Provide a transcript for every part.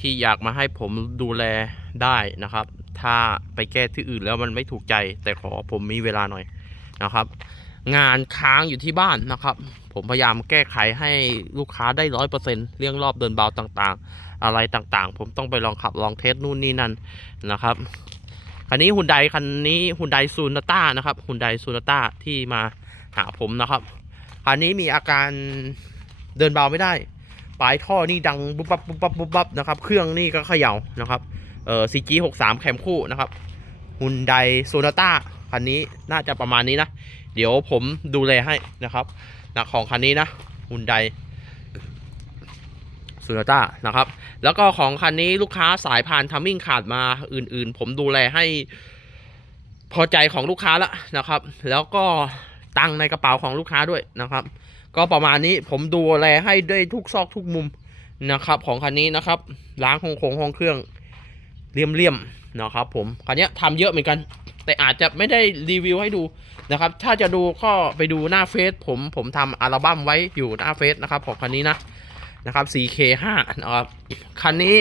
ที่อยากมาให้ผมดูแลได้นะครับ ถ้าไปแก้ที่อื่นแล้วมันไม่ถูกใจ แต่ขอผมมีเวลาหน่อยนะครับ งานค้างอยู่ที่บ้านนะครับ ผมพยายามแก้ไขให้ลูกค้าได้ร้อยเปอร์เซ็นต์เรื่องรอบเดินเบาต่างๆ อะไรต่างๆ ผมต้องไปลองขับลองเทสนู่นนี่นั่นนะครับคันนี้ฮุนไดคันนี้ฮุนไดซูนาต้านะครับฮุนไดซูนาต้าที่มาหาผมนะครับคันนี้มีอาการเดินเบาไม่ได้ ปลายท่อนี่ดังบุบบับบุบบับบุบบับนะครับ เครื่องนี่ก็เขย่านะครับ เอ่อ CG 6 3แคมคู่นะครับฮุนไดโซนาต้าคันนี้น่าจะประมาณนี้นะ เดี๋ยวผมดูแลให้นะครับนะของคันนี้นะฮุนไดโซนาต้านะครับ แล้วก็ของคันนี้ลูกค้าสายพานทัมมิ่งขาดมาอื่นๆ ผมดูแลให้พอใจของลูกค้าแล้วนะครับ แล้วก็ตังในกระเป๋าของลูกค้าด้วยนะครับ ก็ประมาณนี้ผมดูแลให้ได้ทุกซอกทุกมุมนะครับ ของคันนี้นะครับล้างของคงห้องเครื่องเลี่ยมๆนะครับผมคันนี้ทำเยอะเหมือนกัน แต่อาจจะไม่ได้รีวิวให้ดูนะครับ ถ้าจะดูก็ไปดูหน้าเฟซผมผมทำอัลบั้มไว้อยู่หน้าเฟซนะครับของคันนี้นะนะครับ 4K5 นะครับคันนี้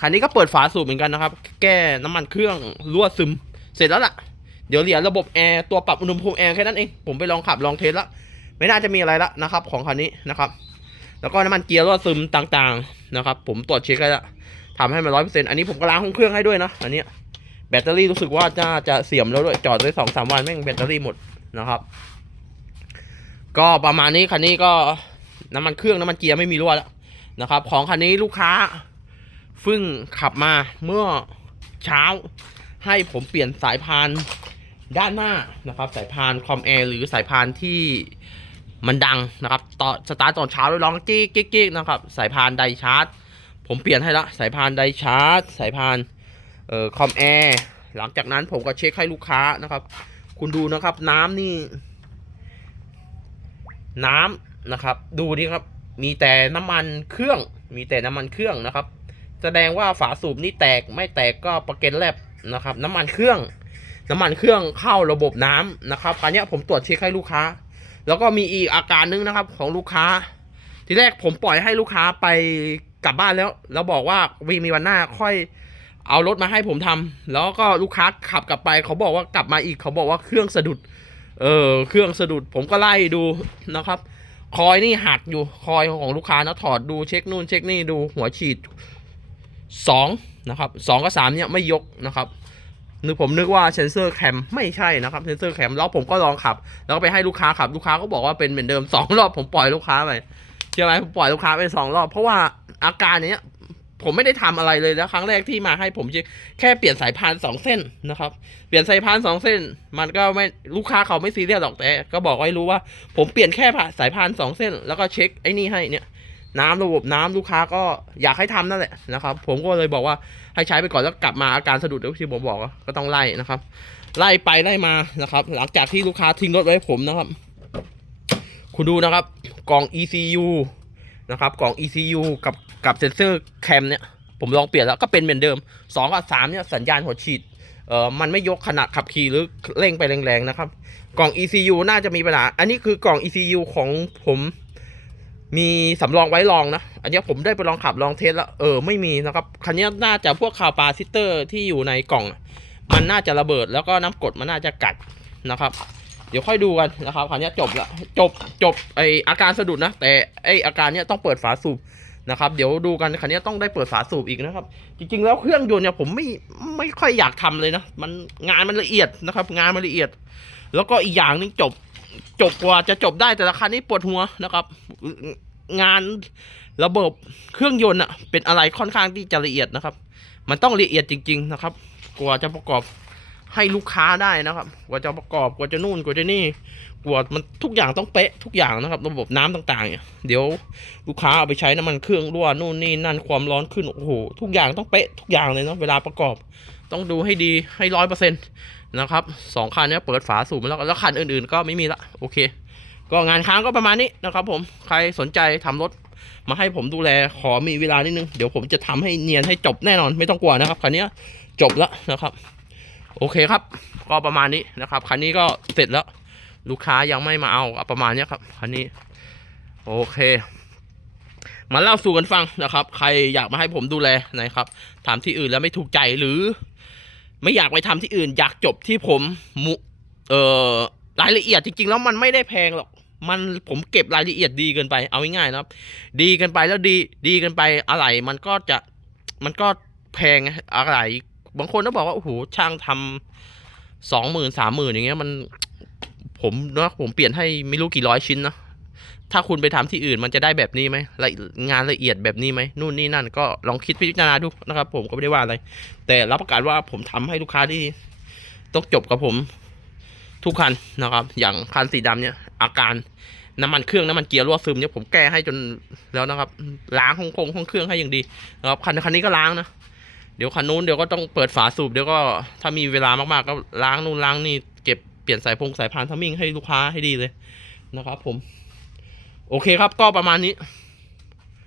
คันนี้ก็เปิดฝาสูบเหมือนกันนะครับ แก้น้ำมันเครื่องรั่วซึม เสร็จแล้วล่ะ เดี๋ยวเหลียญระบบแอร์ตัวปรับอุณหภูมิแอร์แค่นั้นเอง ผมไปลองขับลองเทสแล้ว ไม่น่าจะมีอะไรละนะครับ ของคันนี้นะครับ แล้วก็น้ำมันเกียร์รั่วซึมต่างๆนะครับ ผมตรวจเช็คแล้วทำให้มันร้อยเปอร์เซ็นต์อันนี้ผมก็ล้างห้องเครื่องให้ด้วยนะอันนี้แบตเตอรี่รู้สึกว่าจะจะเสื่อมแล้วด้วยจอดไว้สองสามวันแม่งแบตเตอรี่หมดนะครับ ก็ประมาณนี้คันนี้ก็น้ำมันเครื่องน้ำมันเกียร์ไม่มีรั่วแล้วนะครับ ของคันนี้ลูกค้าฟึ่งขับมาเมื่อเช้า ให้ผมเปลี่ยนสายพานด้านหน้านะครับ สายพานคอมแอร์หรือสายพานที่ มันดังนะครับต่อสตาร์ทตอนเช้าด้วยร้องกิ๊กกิ๊กนะครับ สายพานไดชาร์จ ผมเปลี่ยนให้ละสายพานไดชาร์จ สายพานเอ่อคอมแอร์หลังจากนั้นผมก็เช็คให้ลูกค้านะครับ คุณดูนะครับน้ำนี่ น้ำนะครับ ดูนี่ครับ มีแต่น้ำมันเครื่อง มีแต่น้ำมันเครื่องนะครับ แสดงว่าฝาสูบนี่แตกไม่แตกก็ประเก็นแลบนะครับ น้ำมันเครื่อง น้ำมันเครื่องเข้าระบบน้ำนะครับอันนี้ผมตรวจเช็คให้ลูกค้า แล้วก็มีอีกอาการนึงนะครับของลูกค้า ทีแรกผมปล่อยให้ลูกค้าไปกลับบ้านแล้ว แล้วบอกว่าวีมีวันหน้าค่อยเอารถมาให้ผมทำแล้วก็ลูกค้าขับกลับไป เขาบอกว่ากลับมาอีก เขาบอกว่าเครื่องสะดุด เออเครื่องสะดุด ผมก็ไล่ดูนะครับ คอยนี่หักอยู่ คอยของลูกค้านะถอดดูเช็คนู่นเช็คนี่ดูหัวฉีดสองนะครับสองกับสามเนี่ยไม่ยกนะครับ นึกผมนึกว่าเซนเซอร์แคมไม่ใช่นะครับเซนเซอร์แคมแล้วผมก็ลองขับ แล้วก็ไปให้ลูกค้าขับลูกค้าก็บอกว่าเป็นเหมือนเดิมสองรอบผมปล่อยลูกค้าไปใช่ไหมผมปล่อยลูกค้าไปสองรอบ เพราะว่าอาการเนี้ยผมไม่ได้ทำอะไรเลยแล้วครั้งแรกที่มาให้ผมแค่เปลี่ยนสายพานสองเส้นนะครับ เปลี่ยนสายพานสองเส้น มันก็ไม่ลูกค้าเขาไม่ซีเรียสหรอกแต่ ก็บอกให้รู้ว่า ผมเปลี่ยนแค่สายพานสองเส้น แล้วก็เช็คไอ้นี่ให้เนี่ย น้ำระบบน้ำลูกค้าก็อยากให้ทำนั่นแหละนะครับ ผมก็เลยบอกว่าให้ใช้ไปก่อนแล้วกลับมาอาการสะดุดที่ผมบอกก็ต้องไล่นะครับ ไล่ไปไล่มานะครับ หลังจากที่ลูกค้าทิ้งรถไว้ผมนะครับ คุณดูนะครับ กล่อง ECU นะครับ กล่อง ECU กับกับเซนเซอร์แคมเนี่ยผมลองเปลี่ยนแล้วก็เป็นเหมือนเดิม2กับ3เนี่ยสัญญาณหัวฉีดเอ่อมันไม่ยกขณะขับขี่หรือเร่งไปแรงๆนะครับ กล่อง ECU น่าจะมีปัญหา อันนี้คือกล่อง ECU ของผม มีสำรองไว้ลองนะ อันนี้ผมได้ไปลองขับลองเทสแล้ว เออไม่มีนะครับ คันนี้น่าจะพวกคาวปาซิเตอร์ที่อยู่ในกล่อง มันน่าจะระเบิดแล้วก็น้ำกดมันน่าจะกัดนะครับ เดี๋ยวค่อยดูกันนะครับคันนี้จบละจบจบไออาการสะดุดนะ แต่ไออาการเนี้ยต้องเปิดฝาสูบนะครับเดี๋ยวดูกันคันนี้ต้องได้เปิดฝาสูบอีกนะครับ จริง ๆ แล้วเครื่องยนต์เนี่ยผมไม่ไม่ค่อยอยากทำเลยนะ มันงานมันละเอียดนะครับ งานมันละเอียด แล้วก็อีกอย่างหนึงจบ จบกว่าจะจบได้แต่ละคันนี้ปวดหัวนะครับ งานระบบเครื่องยนต์อะเป็นอะไรค่อนข้างที่จะละเอียดนะครับ มันต้องละเอียดจริง ๆ นะครับ กว่าจะประกอบ ให้ลูกค้าได้นะครับ กว่าจะประกอบกว่าจะนู่นกว่าจะนี่กว่ามันทุกอย่างต้องเป๊ะทุกอย่างนะครับ ระบบน้ำต่างๆเนี่ยเดี๋ยวลูกค้าเอาไปใช้น้ำมันเครื่องรั่วนู่นนี่นั่นความร้อนขึ้นโอ้โหทุกอย่างต้องเป๊ะทุกอย่างเลยเนาะเวลาประกอบต้องดูให้ดีให้ร้อยเปอร์เซ็นต์นะครับสองคันนี้เปิดฝาสูบแล้วแล้วคันอื่นๆ ก็ไม่มีละโอเค ก็งานค้างก็ประมาณนี้นะครับ ผมใครสนใจทำรถมาให้ผมดูแลขอมีเวลานิดนึงเดี๋ยวผมจะทำให้เนียนให้จบแน่นอนไม่ต้องกลัวนะครับคันนี้จบแล้วนะครับ โอเคครับ ก็ประมาณนี้นะครับ คันนี้ก็เสร็จแล้ว ลูกค้ายังไม่มาเอาประมาณนี้ครับ คันนี้ โอเคมาเล่าสู่กันฟังนะครับ ใครอยากมาให้ผมดูแลนะครับทำที่อื่นแล้วไม่ถูกใจหรือ ไม่อยากไปทำที่อื่น อยากจบที่ผมมุเอ่อรายละเอียดจริงๆแล้วมันไม่ได้แพงหรอกมันผมเก็บรายละเอียดดีเกินไปเอาง่ายๆนะครับ ดีเกันไปแล้วดีดีเกันไปอะไรมันก็จะมันก็แพงอะไร บางคนก็บอกว่าโอ้โหช่างทำสองหมื่นสามหมื่นอย่างเงี้ยมันผมเนาะผมเปลี่ยนให้ไม่รู้กี่ร้อยชิ้นนะถ้าคุณไปทำที่อื่นมันจะได้แบบนี้ไหมละงานละเอียดแบบนี้ไหมนู่นนี่นั่นก็ลองคิดพิจารณาดูนะครับ ผมก็ไม่ได้ว่าอะไร แต่รับประกันว่าผมทำให้ลูกค้าที่ต้องจบกับผมทุกคันนะครับ อย่างคันสีดำเนี่ย อาการน้ำมันเครื่องน้ำมันเกียร์รั่วซึมเนี่ยผมแก้ให้จนแล้วนะครับ ล้างห้องคงห้องเครื่องให้อย่างดีนะครับคันคันนี้ก็ล้างนะ เดี๋ยวคันนู้นเดี๋ยวก็ต้องเปิดฝาสูบเดี๋ยวก็ถ้ามีเวลามากๆก็ล้างนู่นล้างนี่เก็บเปลี่ยนสายพงสายพานทัมมิ่งให้ลูกค้าให้ดีเลยนะครับผม โอเคครับก็ประมาณนี้